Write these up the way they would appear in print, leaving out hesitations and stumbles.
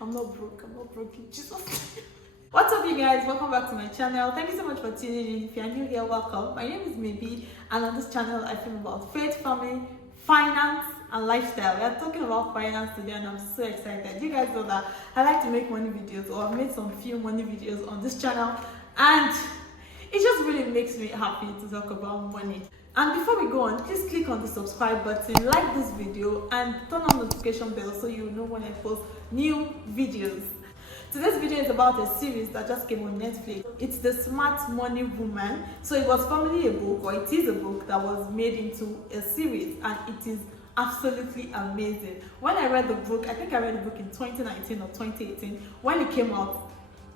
I'm not broke. I'm not broke. Jesus. What's up, you guys? Welcome back to my channel. Thank you so much for tuning in. If you're new here, welcome. My name is Maybe, and on this channel, I film about faith, family, finance, and lifestyle. We are talking about finance today, and I'm so excited. You guys know that I like to make money videos, or I've made some few money videos on this channel, and it just really makes me happy to talk about money. And before we go on, please click on the subscribe button, like this video, and turn on the notification bell so you know when I post new videos. Today's video is about a series that just came on Netflix. It's The Smart Money Woman. So it was formerly a book, or it is a book that was made into a series, and it is absolutely amazing. When I read the book, I think I read the book in 2019 or 2018. When it came out,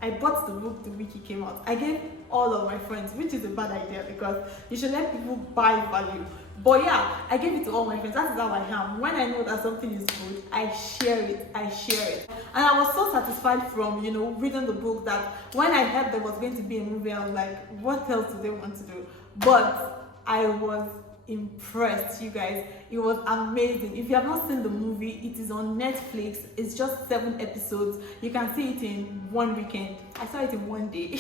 I bought the book the week it came out. I gave all of my friends, which is a bad idea because you should let people buy value. But yeah, I gave it to all my friends. That is how I am. When I know that something is good, I share it. And I was so satisfied from, reading the book that when I heard there was going to be a movie, I was like, what else do they want to do? But I was impressed, you guys. It was amazing. If you have not seen the movie, it is on Netflix. It's just 7 episodes. You can see it in one weekend. I saw it in one day.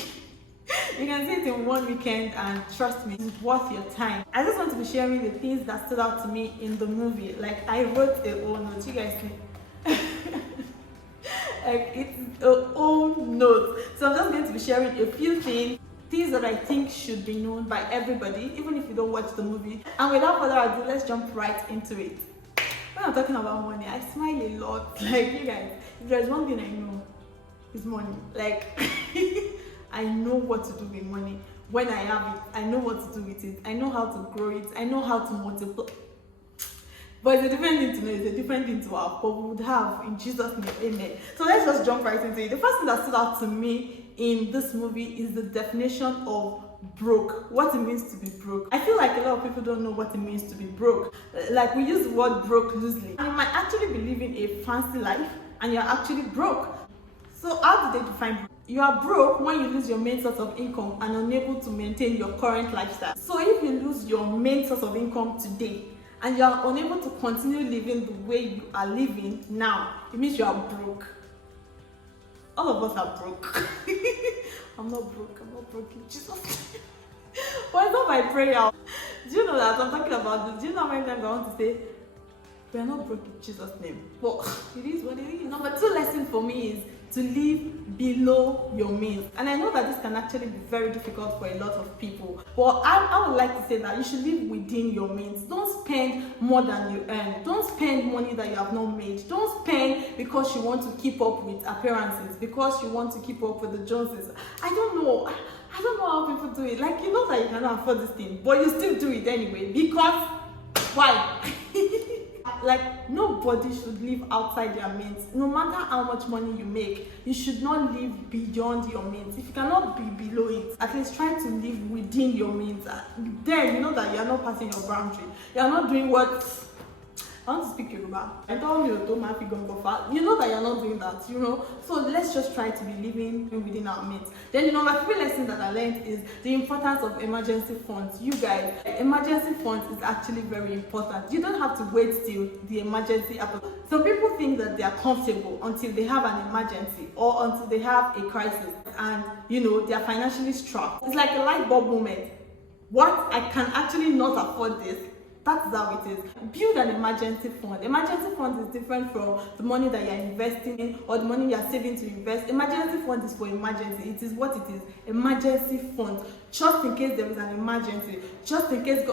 You can see it in one weekend, and trust me, it's worth your time. I just want to be sharing the things that stood out to me in the movie. Like, I wrote a whole note. You guys see? Like, it's a whole note. So I'm just going to be sharing a few things that I think should be known by everybody, even if you don't watch the movie. And without further ado, let's jump right into it. When I'm talking about money, I smile a lot. Like, you guys, if there's one thing I know, it's money. Like, I know what to do with money. When I have it, I know what to do with it. I know how to grow it. I know how to multiply. But it's a different thing to know, it's a different thing to have, but we would have in Jesus' name, amen. So let's just jump right into it. The first thing that stood out to me in this movie is the definition of broke, what it means to be broke. I feel like a lot of people don't know what it means to be broke. Like, we use the word broke loosely. And you might actually be living a fancy life and you're actually broke. So how do they define broke? You are broke when you lose your main source of income and unable to maintain your current lifestyle. So if you lose your main source of income today, and you are unable to continue living the way you are living now, it means you are broke. All of us are broke. I'm not broke in Jesus. But it's not my prayer. Do you know that I'm talking about this? Do you know how many times I want to say, we are not broke in Jesus' name? But it is what it is. Number 2 lesson for me is to live below your means. And I know that this can actually be very difficult for a lot of people, but I would like to say that you should live within your means. Don't spend more than you earn. Don't spend money that you have not made. Don't spend because you want to keep up with appearances, because you want to keep up with the Joneses. I don't know how people do it. Like, you know that you cannot afford this thing, but you still do it anyway. Because why? Like, nobody should live outside their means. No matter how much money you make, you should not live beyond your means. If you cannot be below it, at least try to live within your means. Then you know that you are not passing your boundary. You are not doing what I want to speak Yoruba. I told you to my figure go far. You know that you're not doing that, So let's just try to be living within our means. Then my 3 lesson that I learned is the importance of emergency funds. You guys, emergency funds is actually very important. You don't have to wait till the emergency happens. Some people think that they are comfortable until they have an emergency or until they have a crisis, and they are financially strapped. It's like a light bulb moment. What? I can actually not afford this. That is how it is. Build an emergency fund. Emergency fund is different from the money that you're investing in or the money you're saving to invest. Emergency fund is for emergency. It is what it is. Emergency fund. Just in case there is an emergency. Just in case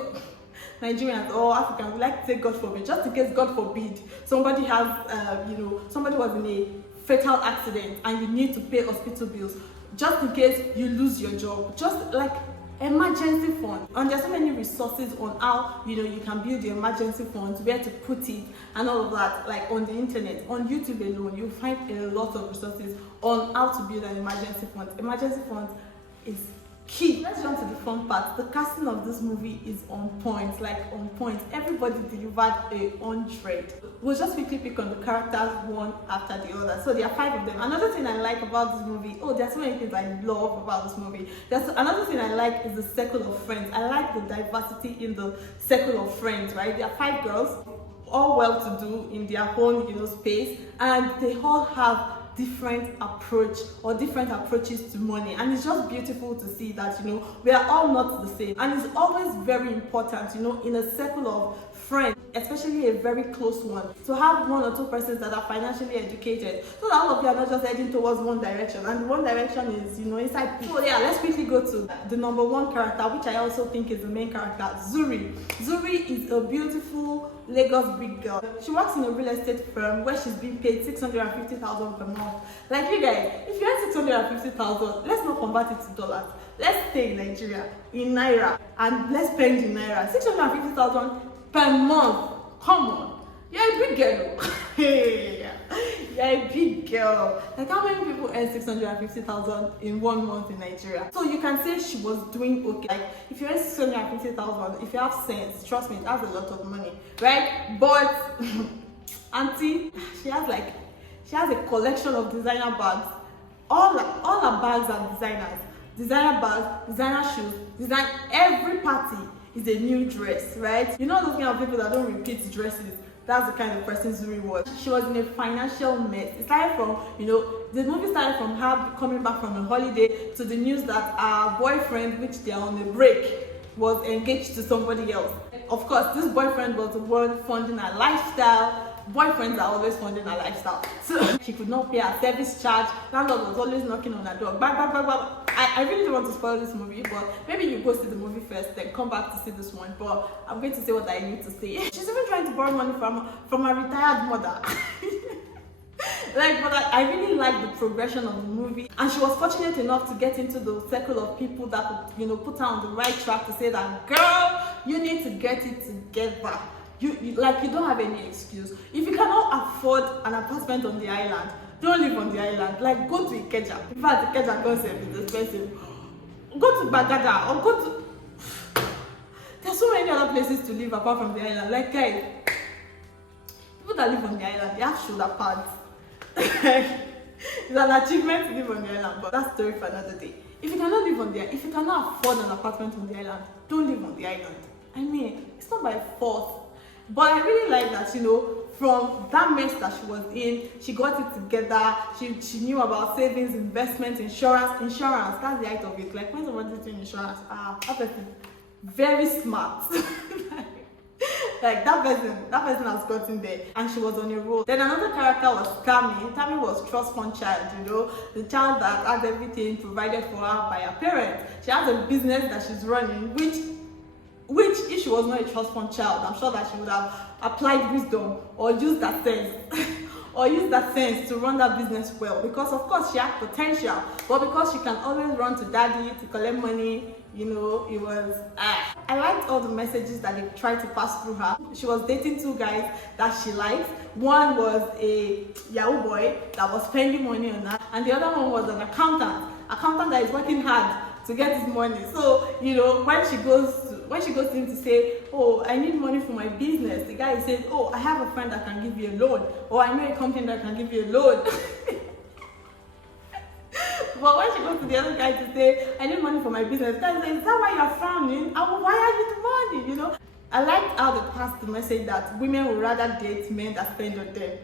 Nigerians or Africans would like to say God forbid. Just in case, God forbid, somebody has, somebody was in a fatal accident and you need to pay hospital bills. Just in case you lose your job. Just like emergency fund. And there's so many resources on how you can build your emergency funds, where to put it, and all of that. Like on the internet, on YouTube alone, you'll find a lot of resources on how to build an emergency fund. Emergency fund is key. Let's jump to the fun part. The casting of this movie is on point, like on point. Everybody delivered 100. We'll just quickly pick on the characters one after the other. So there are 5 of them. Another thing I like about this movie, there are so many things I love about this movie. Another thing I like is the circle of friends. I like the diversity in the circle of friends, right? There are 5 girls, all well to do in their own space, and they all have different approach or different approaches to money, and it's just beautiful to see that, you know, we are all not the same. And it's always very important, you know, in a circle of friends, especially a very close one, to have one or two persons that are financially educated, so that all of you are not just heading towards one direction, and one direction is, you know, inside. So yeah, let's quickly go to the number one character, which I also think is the main character, Zuri. Zuri is a beautiful Lagos big girl. She works in a real estate firm where she's being paid 650,000 per month. Like, you guys, if you earn 650,000, let's not convert it to dollars. Let's stay in Nigeria, in Naira, and let's spend in Naira. 650,000 per month. Come on, you're a big girl. Hey, you're a big girl. Like, how many people earn 650,000 in 1 month in Nigeria? So you can say she was doing okay. Like, if you earn 650,000, if you have sense, trust me, that's a lot of money, right? But auntie, she has a collection of designer bags. All her bags are designers. Designer bags, designer shoes, every party is a new dress, right? You know those kind of people that don't repeat dresses. That's the kind of person Zuri was. She was in a financial mess. It started from, you know, the movie started from her coming back from a holiday to the news that her boyfriend, which they are on a break, was engaged to somebody else. Of course, this boyfriend was the one funding her lifestyle. Boyfriends are always funding her lifestyle. So she could not pay her service charge. Landlord was always knocking on her door. I really don't want to spoil this movie, but maybe you go see the movie first, then come back to see this one. But I'm going to say what I need to say. She's even trying to borrow money from her retired mother. But I really like the progression of the movie, and she was fortunate enough to get into the circle of people that could, you know, put her on the right track to say that, girl, you need to get it together. You don't have any excuse. If you cannot afford an apartment on the island, don't live on the island. Like, go to Ikeja. In fact, Ikeja concept is expensive. Go to Bagada or go to. There's so many other places to live apart from the island. Like, guys, people that live on the island, they have shoulder pads. It's an achievement to live on the island, but that's story for another day. If you cannot afford an apartment on the island, don't live on the island. I mean, it's not by force. But I really like that, you know, from that mess that she was in, she got it together. She knew about savings, investments, insurance. That's the height of it. Like, when somebody's doing insurance, that person very smart. Like, that person has gotten there, and she was on a roll. Then another character was Tammy. Tammy was trust fund child, you know, the child that has everything provided for her by her parents. She has a business that she's running, which if she was not a trust fund child, I'm sure that she would have applied wisdom or used that sense to run that business well, because of course she had potential, but because she can always run to daddy to collect money, you know, it was I liked all the messages that they tried to pass through her. She was dating two guys that she liked. One was a Yahoo boy that was spending money on her, and the other one was an accountant that is working hard to get his money. So, you know, when she goes to him to say, oh, I need money for my business, the guy says, oh, I have a friend that can give you a loan, or I know a company that can give you a loan. But when she goes to the other guy to say, I need money for my business, the guy says, is that why you're frowning? I will wire you the money, you know. I liked how they passed the message that women would rather date men that spend on them.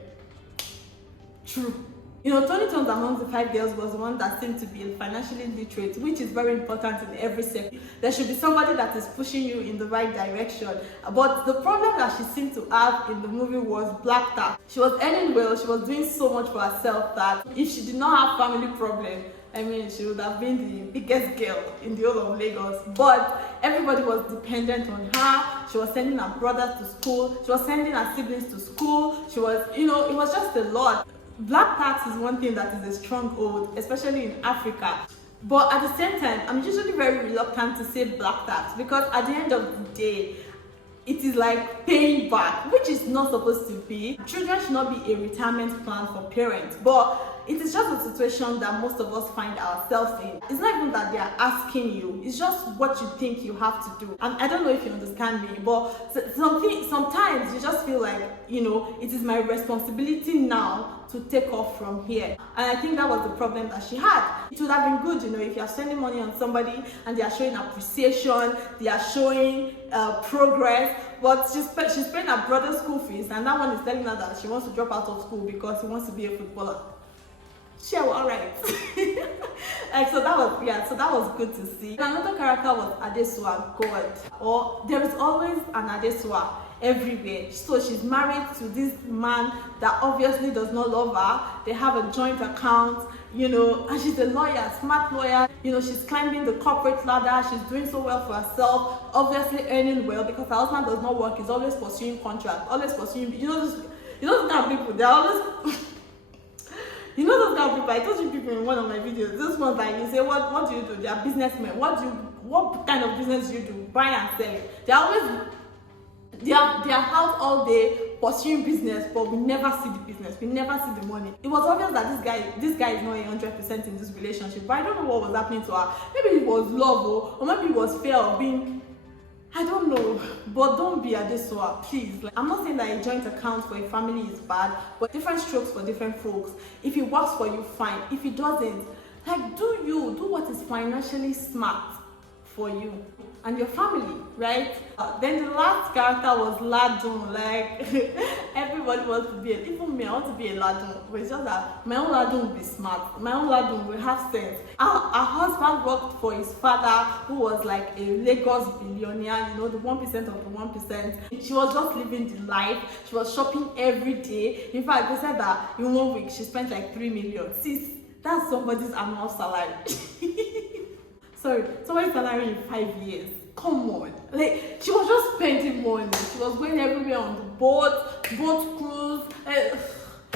True. You know, Tony Tones among the 5 girls was the one that seemed to be financially literate, which is very important in every sector. There should be somebody that is pushing you in the right direction. But the problem that she seemed to have in the movie was black tax. She was earning well, she was doing so much for herself that if she did not have family problem, I mean, she would have been the biggest girl in the whole of Lagos. But everybody was dependent on her. She was sending her brothers to school. She was sending her siblings to school. She was, you know, it was just a lot. Black tax is one thing that is a stronghold, especially in Africa. But at the same time, I'm usually very reluctant to say black tax, because at the end of the day, it is like paying back, which is not supposed to be. Children should not be a retirement plan for parents, but it is just a situation that most of us find ourselves in. It's not even that they are asking you, it's just what you think you have to do. And I don't know if you understand me, but sometimes you just feel like, you know, it is my responsibility now to take off from here. And I think that was the problem that she had. It would have been good, you know, if you're spending money on somebody and they are showing appreciation, they are showing progress, but she's paying her brother's school fees, and that one is telling her that she wants to drop out of school because she wants to be a footballer. Like, so that was, yeah, so that was good to see. And another character was Adesua, God. Or there is always an Adesua everywhere. So she's married to this man that obviously does not love her. They have a joint account, you know, and she's a lawyer, smart lawyer. You know, she's climbing the corporate ladder. She's doing so well for herself, obviously earning well because her husband does not work. He's always pursuing contracts, always pursuing, you know, those kind of people, they're always you know those kind of people. I told you people in one of my videos. This one that you say, what do you do? They are businessmen. What kind of business do you do? Buy and sell. They're always they are out all day pursuing business, but we never see the business. We never see the money. It was obvious that this guy is not 100% in this relationship. But I don't know what was happening to her. Maybe it was love, or maybe it was fear of being. I don't know, but don't be Adesua, please. Like, I'm not saying that a joint account for a family is bad, but different strokes for different folks. If it works for you, fine. If it doesn't, like, do what is financially smart for you and your family, right? Then the last character was Ladun. Like, everybody wants to be even me, I want to be a Ladun. But it's just that my own Ladun will be smart. My own Ladun will have sense. Our husband worked for his father, who was like a Lagos billionaire, you know, the 1% of the 1%. She was just living the life. She was shopping every day. In fact, they said that in 1 week, she spent like 3 million. Sis, that's somebody's annual salary. Sorry, somebody's salary in 5 years. Come on. Like, she was just spending money. She was going everywhere on the boat cruise.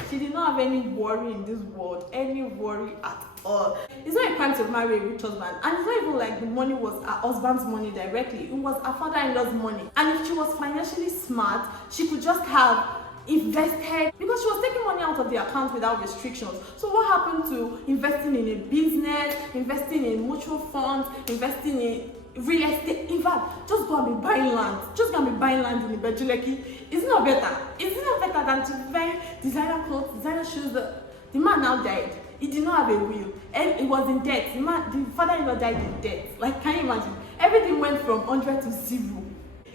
She did not have any worry in this world. Any worry at all. It's not a crime to marry a rich husband. And it's not even like the money was her husband's money directly. It was her father-in-law's money. And if she was financially smart, she could just have invested, because she was taking money out of the account without restrictions. So what happened to investing in a business, investing in mutual funds, investing in real estate? In fact, just go and be buying land. Just go and be buying land in Ibejuleki. Is it not better? Is it not better than to buy designer clothes, designer shoes? The man now died. He did not have a will, and he was in debt. The father-in-law died in debt. Like, can you imagine? Everything went from 100 to 0.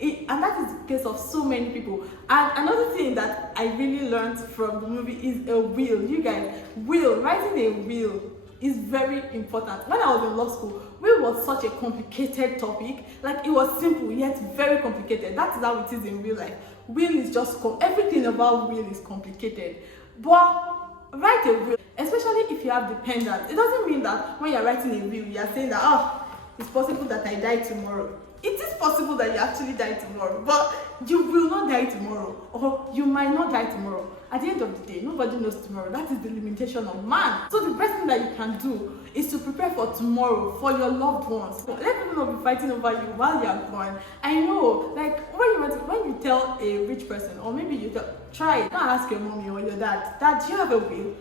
And that is the case of so many people. And another thing that I really learned from the movie is a will. You guys, writing a will is very important. When I was in law school, will was such a complicated topic. Like, it was simple yet very complicated. That is how it is in real life. Will is just everything about will is complicated. But write a will, especially if you have dependents. It doesn't mean that when you're writing a will, you are saying that, oh, it's possible that I die tomorrow. It is possible that you actually die tomorrow, but you will not die tomorrow, or you might not die tomorrow. At the end of the day, nobody knows tomorrow. That is the limitation of man. So the best thing that you can do is to prepare for tomorrow, for your loved ones. Let people not be fighting over you while you are gone. I know, like, when you tell a rich person, or maybe you try it, don't ask your mommy or your dad, do you have a will?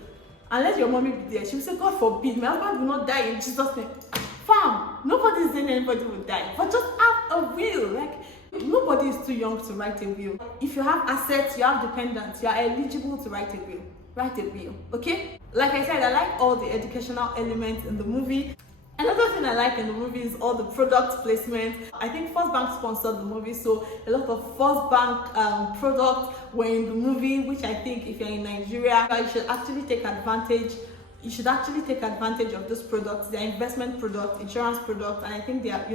And let your mommy be there. She will say, God forbid, my husband will not die in Jesus' name. Fam, nobody is saying anybody will die, but just have a will. Like, nobody is too young to write a will. If you have assets, you have dependents, you are eligible to write a will. Write a will, okay? Like I said, I like all the educational elements in the movie. Another thing I like in the movie is all the product placement. I think First Bank sponsored the movie, so a lot of First Bank products were in the movie, which I think if you're in Nigeria, you should actually take advantage. You should actually take advantage of those products. They're investment products, insurance products, and I think they are,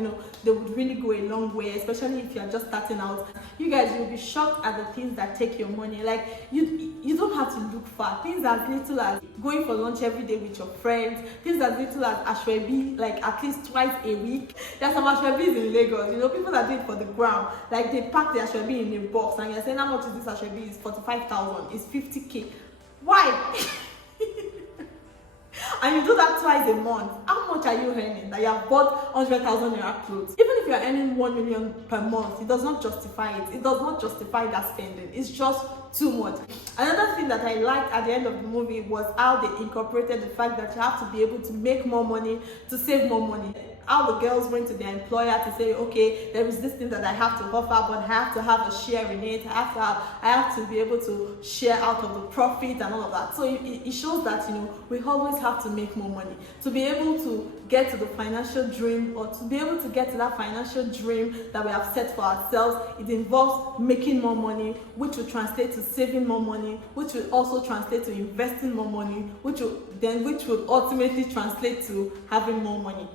they would really go a long way, especially if you're just starting out. You guys will be shocked at the things that take your money. Like, you don't have to look far. Things as little as going for lunch every day with your friends. Things as little as ashwebi, like at least twice a week. There's some ashwebis in Lagos. People that do it for the gram. Like, they pack the ashwebi in a box, and you're saying, how much is this ashwebi? It's 45,000. It's 50K. Why? And you do that twice a month. How much are you earning that you have bought 100,000 naira clothes? Even if you are earning 1 million per month, it does not justify it. It does not justify that spending. It's just too much. Another thing that I liked at the end of the movie was how they incorporated the fact that you have to be able to make more money to save more money. How the girls went to their employer to say, okay, there is this thing that I have to offer, but I have to have a share in it. I have to be able to share out of the profit and all of that. So it shows that, we always have to make more money to be able to get to the financial dream, or to be able to get to that financial dream that we have set for ourselves. It involves making more money, which will translate to saving more money, which will also translate to investing more money, which will ultimately translate to having more money,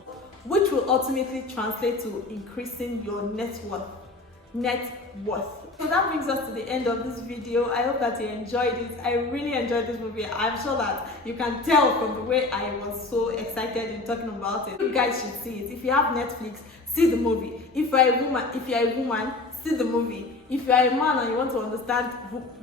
which will ultimately translate to increasing your net worth. So that brings us to the end of this video. I hope that you enjoyed it. I really enjoyed this movie. I'm sure that you can tell from the way I was so excited in talking about it. You guys should see it. If you have Netflix, see the movie. If you're a woman, see the movie. If you're a man and you want to understand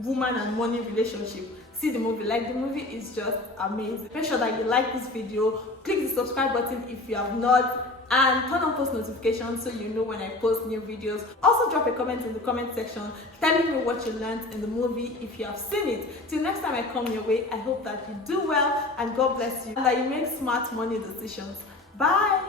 woman and money relationship, see the movie. Like, the movie is just amazing. Make sure that you like this video, click the subscribe button if you have not, and turn on post notifications so you know when I post new videos. Also drop a comment in the comment section telling me what you learned in the movie if you have seen it. Till next time I come your way, I hope that you do well and God bless you and that you make smart money decisions. Bye.